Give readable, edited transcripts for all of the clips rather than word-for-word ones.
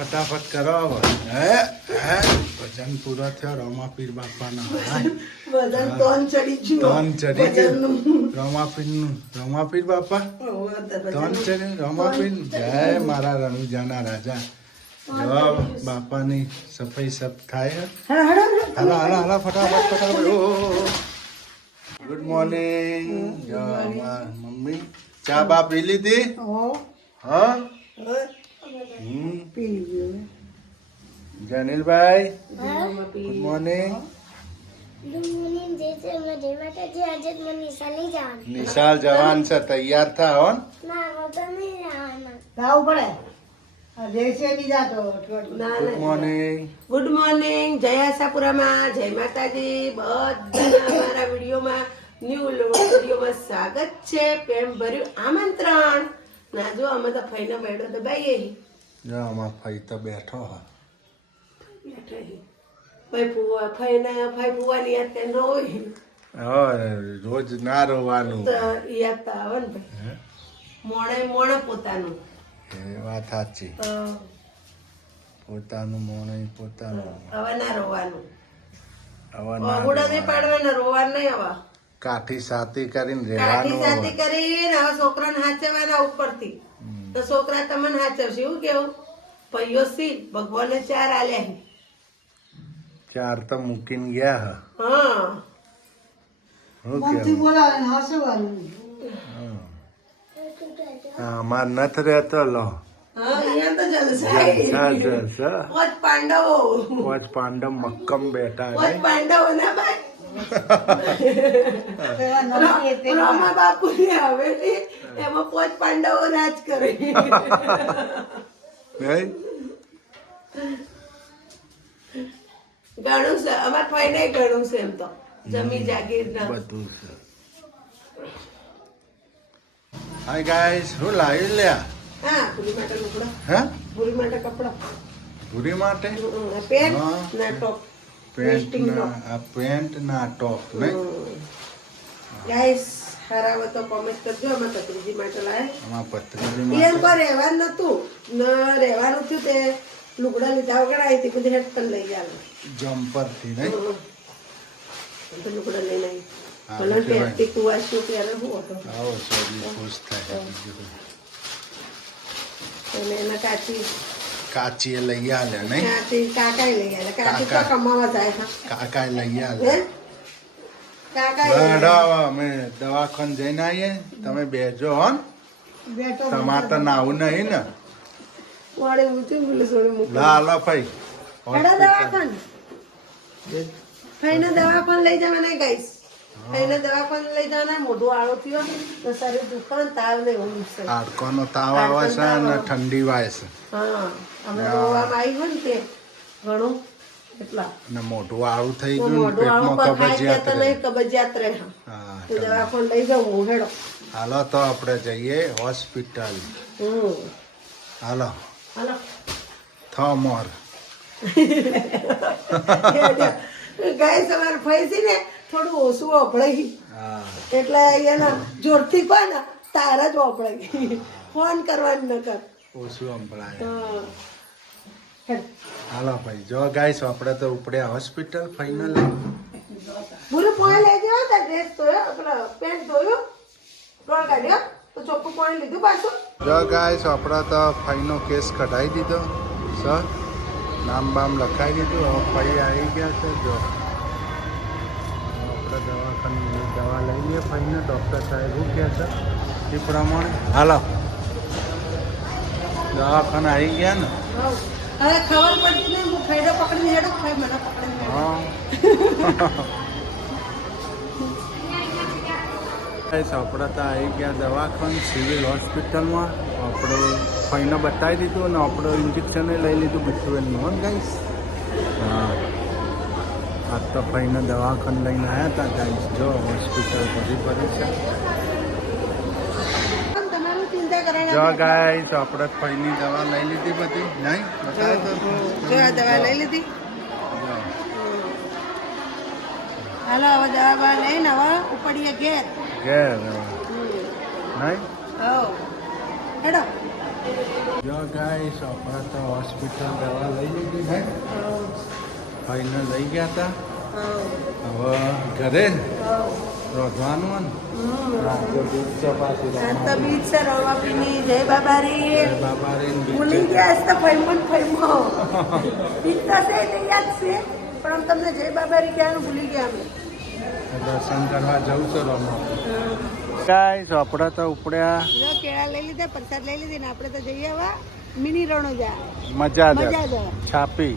ફટાફટ કરો હે હે ભજન પૂરા થયો રમાપીર બાપાના વજન તોન ચડી ગયું. તોન ચડી ગયું વજનનું. રમાપીર બાપા તોન ચડી રમાપીર જય મારા રણુજાના રાજા જો બાપાની સફાઈ સબ થાય હાલા હાલા હાલા ફટાફટ ગુડ મોર્નિંગ જો મમ્મી ચા બા પી લીધી હા જનીલભાઈ ગુડ મોર્નિંગ નિશાળ જવાન છે તૈયાર થા હો ગુડ મોર્નિંગ ગુડ મોર્નિંગ જય આશાપુરામાં જય માતાજી બધાના અમારા વિડીયોમાં વિડીયોમાં સ્વાગત છે પ્રેમ ભર્યું આમંત્રણ ના જો અમે તો ફઈનો બેડો દબાઈએ જો આમાં ફઈ તો બેઠો હા ફઈ ફુવાની યાદ તે ન હોય રોજ ના રોવાનું તો યાદ તો આવે ને ભાઈ મોણે પોતાનું એ વાત સાચી તો પોતાનું મોણે પોતાનું હવે ના રોવાનું હવે ના અગુડા નહીં પાડવાના રોવાનું નહીં હવે કાઠી સાતી કરીને કાઠી રહેવાનું સાથી કરીને હવે છોકરાને હાચવવાના ઉપરથી તો છોકરા તમને હાચવશે એવું કેવું પૈયો સી ભગવાને ચાર આલ્યા ચાર તો મૂકીને ગયા હા હું કેવું અમાર નથી રહેતો લો હા અહીંયા તો જલસા જલસા પોચ પાંડવો પાંચ પાંડવ મક્કમ બેઠા પોચ પાંડવો ના ભાઈ રામા બાપુ ની હવેલી એમાં પોચ પાંડવો રાજ કરે નહીં ઘણું છે અમાર ભાઈ ને ઘણું છે એમ તો જમી જાગીર ના બધું છે હાય ગાઈસ હું લાવી લ્યા હા પૂરી માટે લુગડા હે પૂરી માટે કપડા પૂરી માટે પેન્ટ હા. ના ટોપ પેન્ટ ના આ પેન્ટ ના ટોપ નહીં ગાઈસ હરાવો તો કોમેન્ટ કરજો અમે ત્રીજી માટે લાય આમાં પત્રીજી એમ માટે કોઈ રહેવાનું નતું ન રહેવાનું થયું તે લુગડા લીધા વગર આવી હતી બધી હેડ પણ લઈ જાય જમ્પર થી નહીં તો લુગડા લઈને આવી હા, ભલે એટલે પહેરતી કુવાસી ત્યારે હું હતો આવો સોરી ખુશ થાય બીજું અને એના કાચી કાચી એ લઈ આલે નહીં કાચી કાકાએ લઈ આવે કાચી તો કાકા. કમાવા જાય હા કાકા લઈ હે આલે કાકાએ બરાબર અમે દવાખાને જઈને આવીએ તમે બેજો હો તમારે તો નાવું નહીં ને વાળે ઊંચું બોલે સોરી મૂકી લા લો ભાઈ હેડા દવાખાને ફઈને દવાખાને લઈ જવાના ગાઈસ ફઈને દવાખાને લઈ જવાના મોઢું આળો થયો તો શરીર દુખાન તાવ ને એવું છે હાડકોનો તાવ આવે છે ને ઠંડી વાય છે હા અમે રોવામાં આવી હોય ને તે ઘણું એટલા અને મોઢું આળું થઈ તો ગયું ને મોઢું આળો પેટમાં પર ખાઈ કબજિયાત ગયા તો રહે. નહીં કબજિયાત રહે હા તો દવાખાને લઈ જાઉં હેડો હાલો તો આપણે જઈએ હોસ્પિટલ હાલો હાલો થમોર ગાય તમારે ફૈસી ને થોડું ઓછું વપરાય હા એટલે એના જોરથી કહો ને તારા જ વપરાય ફોન કરવાનું ન કર ઓછું સંભળાય હા. હેડ. હાલો ભાઈ જો ગાઈસ આપણે તો ઉપડ્યા હોસ્પિટલ ફાઇનલ બોલો પાણી લઈ ગયો તાર ડ્રેસ ધોયો પેલો પેન્ટ ધોયો ડોળ કાઢ્યો તો ચોખ્ખું પાણી લીધું પાછું જો ગાઈસ આપણે તો ફાઈનો કેસ કઢાવી દીધો સર નામ બામ લખાવી દીધું હવે ફાઈ આવી ગયા છે જો આપણે દવાખાને દવા લઈ લઈએ ફાઈને ડૉક્ટર સાહેબ શું કહે છે એ પ્રમાણે હાલો દવાખાને આવી ગયા ને હવ. હવે ખબર પડતી નહીં હું ફેડો પકડીને હેડો ખાઈ મને પકડીને હેડો. હા ગાઈસ આપણે તો આવી ગયા દવાખાને સિવિલ હોસ્પિટલમાં આપણે ફાઈને બતાવી દીધું અને આપણે ઇન્જેક્શને લઈ લીધું બધું એનું હો ગાઈસ હા આજ તો ફાઈને દવાખાને લઈને આવ્યા હતા ગાઈસ જો હોસ્પિટલ ભરી પડી છે તમારું ચિંતા કરવાના જો ગાઈસ આપણે ફાઈની દવા લઈ લીધી બધી નહીં બતાવી તો જો આ દવા લઈ લીધી જો. હાલો હવે દવા બવા લઈને હવે ઉપડીએ ઘેર ઘેર નહીં હવ હેડો જો ગાઈસ આપણે તો હોસ્પિટલ દવા લઈ લીધી ને ભાઈને લઈ ગયા હતા. હવે ઘરે રોધવાનું તો બીજ છે રવાપીની જય બાબારી ભૂલી ગયા છે તો ફૈમો બીજ તો છે એટલે યાદ છે પણ આમ તમને જય બાબારી કહેવાનું ભૂલી ગયા અમે. દર્શન કરવા જવું છે રોમાં. ગાઈસ આપણે તો ઉપડ્યા કેળા લઈ લીધા, પ્રસાદ લઈ લીધી ને આપણે તો જઈએ હવે મિની રણોજા. મજા મજા જ છાપી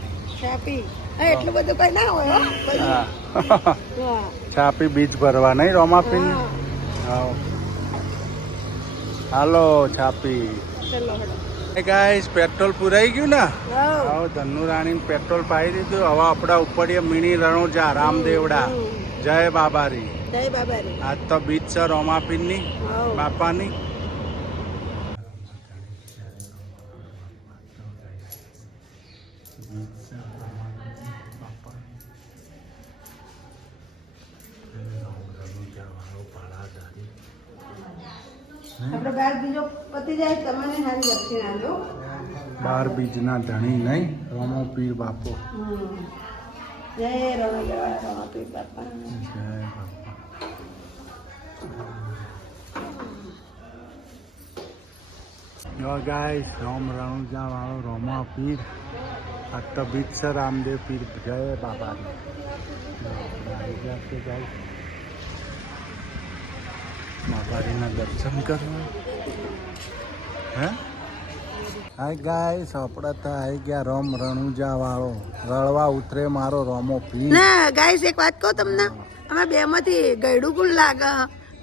એટલું બધું કઈ ના હોય હો. છાપી બીજ ભરવા નહીં રોમાપીન. હાલો છાપી. ચલો ગાઈસ પેટ્રોલ પુરાઈ ગયું ને. હવે ધનુ રાણી પેટ્રોલ પાઈ દીધું. હવે આપડા ઉપડીએ મિની રણોજા રામદેવડા. જય બાબારી. જય બાબારી. આજ તો બીજ છે રોમાપીન ની બાપાની. આપણે બાર બીજો પતી જાય તમને સારી દક્ષિણા લો. 12 બીજના ધણી નહીં રોમો પીર બાપો. જય રણોજા પીર બાપા. જય બાપા. જો ગાઈસ રોમ રણુજા વાળો રોમા પીર. આજ તો બીજ છે રામદેવ પીર. જય બાબા. બાબારીના દર્શન કરવા. હે હાય ગાઈસ આપણે તો આવી ગયા રોમ રણુજા વાળો. રળવા ઉતરે મારો રોમો પીર. ના ગાઈસ એક વાત કહું તમને, અમે બે માંથી ગયડું કોણ લાગે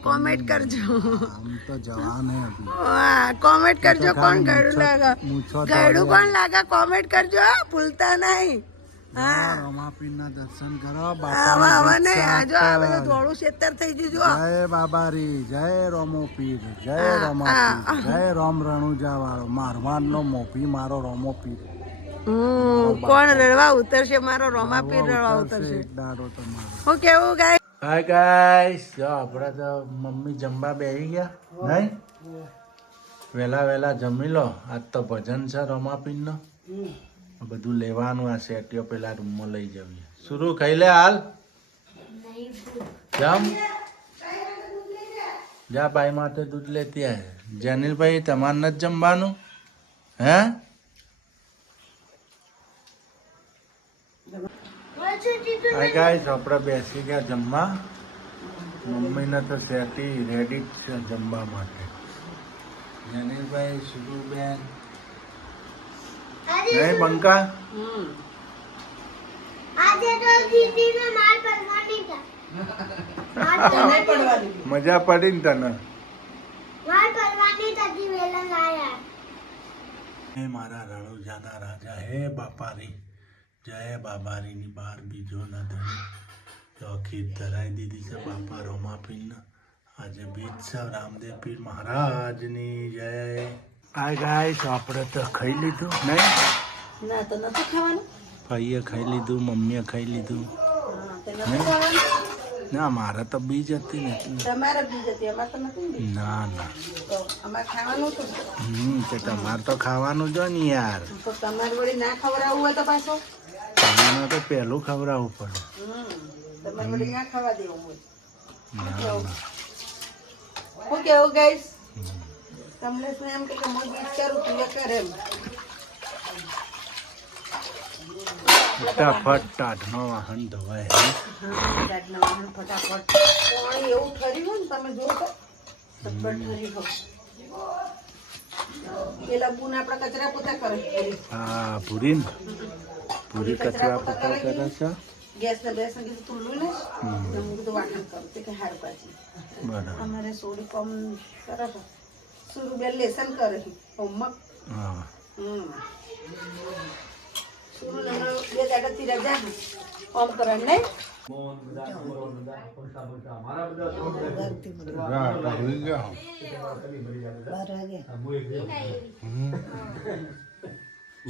કોમેન્ટ કરજો. આમ તો જવાન હે અભી. વાહ કોમેન્ટ કરજો કોણ ગયડું લાગે. ગયડું કોણ લાગે કોમેન્ટ કરજો ભૂલતા નહીં. હા રોમાપીરના દર્શન કરો. હવે ને આજો આ બધું થોડું છેતર થઈ ગયું. જય બાબારી. જય રોમો પીર. જય રોમાપીર. જય રોમ રણુજા વાળો. મારવાડનો મોભી મારો રોમો પીર. કોણ રડવા ઉતરશે? મારો રોમા પીર રડવા ઉતરશે. એક દાડો તમારો. હું કેવું ગાય. હાય ગાઈસ જો આપણે તો મમ્મી જમવા બેસી ગયા નહીં. વહેલા જમી લો. આજ તો ભજન છે રોમાપીરનો. બધું લેવાનું. આ સેટીઓ પેલા રૂમમાં લઈ જઈએ. શુરુ ખાઈ લે હાલ. જમ જા ભાઈ માટે દૂધ લેતી આય. જેનિલભાઈ તમારે નથી જમવાનું હે? હાય ગાઈસ આપણે બેસી ગયા જમવા. મમ્મીને તો સેટી રેડી જ છે જમવા માટે. જેનિલભાઈ શુરુબેન નહીં બંકા. આજે તો દીદીને માર પડવાની છે. મજા પડી ને તને? માર પડવાની તજી વેલા લાયા. હે મારા રણુજાના રાજા. હે બાપારી. જય બાબારીની 12 બીજો ના ધણી. તો ખીર ધરાઈ દીધી છે બાપા રોમાપીરના. આજે બીજ છે રામદેવ પીર મહારાજની જય. આ ગાઈસ આપણે તો ખાઈ લીધું નહીં. ના તો નથી ખાવાનું. ભાઈએ ખાઈ લીધું, મમ્મીએ ખાઈ લીધું. ના મારે તો બીજ હતી ને. તમારે બીજ હતી અમારે તો નથી. ના તો અમારે ખાવાનું હતું. તે તમારે તો ખાવાનું જો ને યાર. તો તમારે વળી ના ખવડાવવું હોય તો પાછો તમને તો પહેલું ખવડાવવું પડે. તમારે વળી ના ખાવા દેવું હોય. ના હું કેવું ગાઈસ કમલેશને એમ કે હું બીજ કરું તું કરે એમ. ફટાફટ ટાઢનો વાહન ધોવાય. ફટાફટ પાણી એવું ઠરી હોય ને તમે જો તો ઠરી હોય. પેલા બુન આપડા કચરા પોતા કરે. હા પૂરી કચરા પોતા કરે છે. ગેસ ને બેસ ને કીધું તું લું ને હું કીધું વાટણ કરું તે કે હારું પાછી. બરાબર. અમારે સોડી કોમ કરે છે. સુરુ બે લેસન કરે હોમવર્ક. હા સુરુ ને બે દાડાથી રજા કોમ કરે નહીં.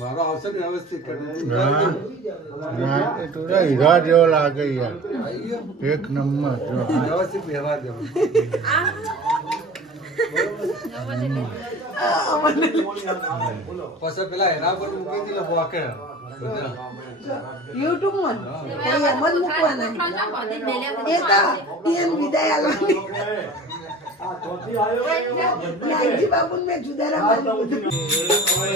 મારો આવશે ને વ્યવસ્થિત હીરા જેવો લાગે યાર. એક નંબર વ્યવસ્થિત વ્યવહાર દેવો. પછી પેલા એના પર મૂકી દીધો બોકે બધા. યુટ્યુબ માં એમ જ મૂકવાના એ તો એમ વિદાય આલવાની લાલજી બાપુ મેં જુદા રાખવાનું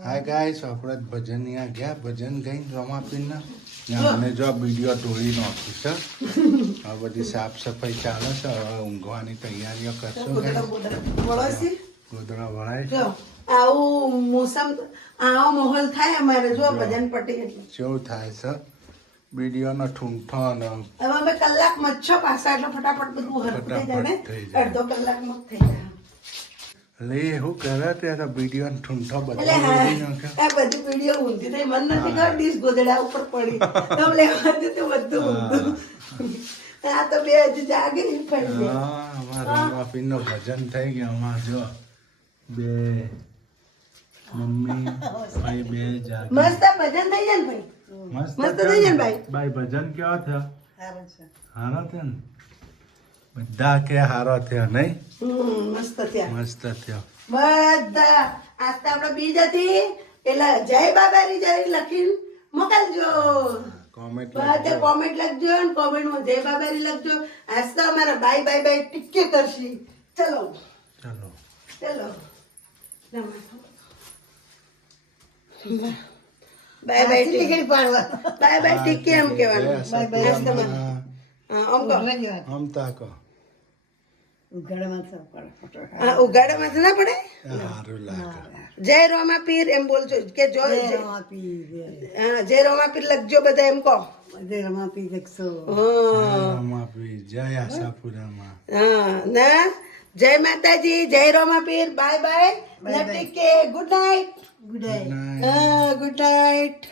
હાય ગાઈસ આપણે ભજન અહીંયા ગયા ભજન ગઈ રમાપીરના ને અમને જો આ વિડીયો તોડી નાખ્યું છે આ બધી સાફ સફાઈ ચાલે છે હવે ઊંઘવાની તૈયારીઓ કરશું પડોશી ગોદડા વળાય જો આવું મોસમ આવો માહોલ થાય અમારે જો ભજન પટી એટલે કેવું થાય છે વિડીયોનો ઠૂંઠો ને હવે અમે કલાકમાં જ છો પાછા એટલે ફટાફટ બધું હરખું થઈ જાય ને ફટાફટ થઈ જાય. અડધો કલાકમાં જ થઈ જાય લે એવું કરે ત્યારે વિડીયોનો ઠૂંઠો એટલે બધા હા બોલી નાખ્યો આ બધી પીડીઓ ઊંધી થઈ મન નથી ખબર ડીશ ગોદડા ઉપર પડી તો લેવા તો બધું ઊંધું આ તો બે હજી જાગે ને પડી જાય હા અમારા રમાપીરનો ભજન થઈ ગયો અમાર જો બે મમ્મી ભાઈ બે જાગે મસ્ત ભજન થઈ જાય ને ભાઈ મસ્ત થઈ જાય ને ભાઈ ભાઈ ભજન કેવા થયો હારો થયો ને બધા કે હારો થયો નહીં મસ્ત થયા મસ્ત થયો બધા આજ તો આપણે બીજ હતી એટલે જય બાબારી જરી લખીને મોકલજો કોમેન્ટ બધે કોમેન્ટ લખજો ને કોમેન્ટમાં જય બાબારી લખજો આજ તો અમારા બાય બાય બાય ટીકે કરશી ચલો ચલો ચલો bye bye TK bye bye TK એમ કહેવાનું બાય બાય આમ કહો આમ તાકો ઉગાડામાં ના પડે હારું લાગે જય રોમાપીર એમ બોલજો કે જો હા જય રોમાપીર લખજો બધા એમ કહો જય રમાપીર જય આશાપુરામાં હા ના જય માતાજી જય Ramapir bye bye take care good night Good night. Good night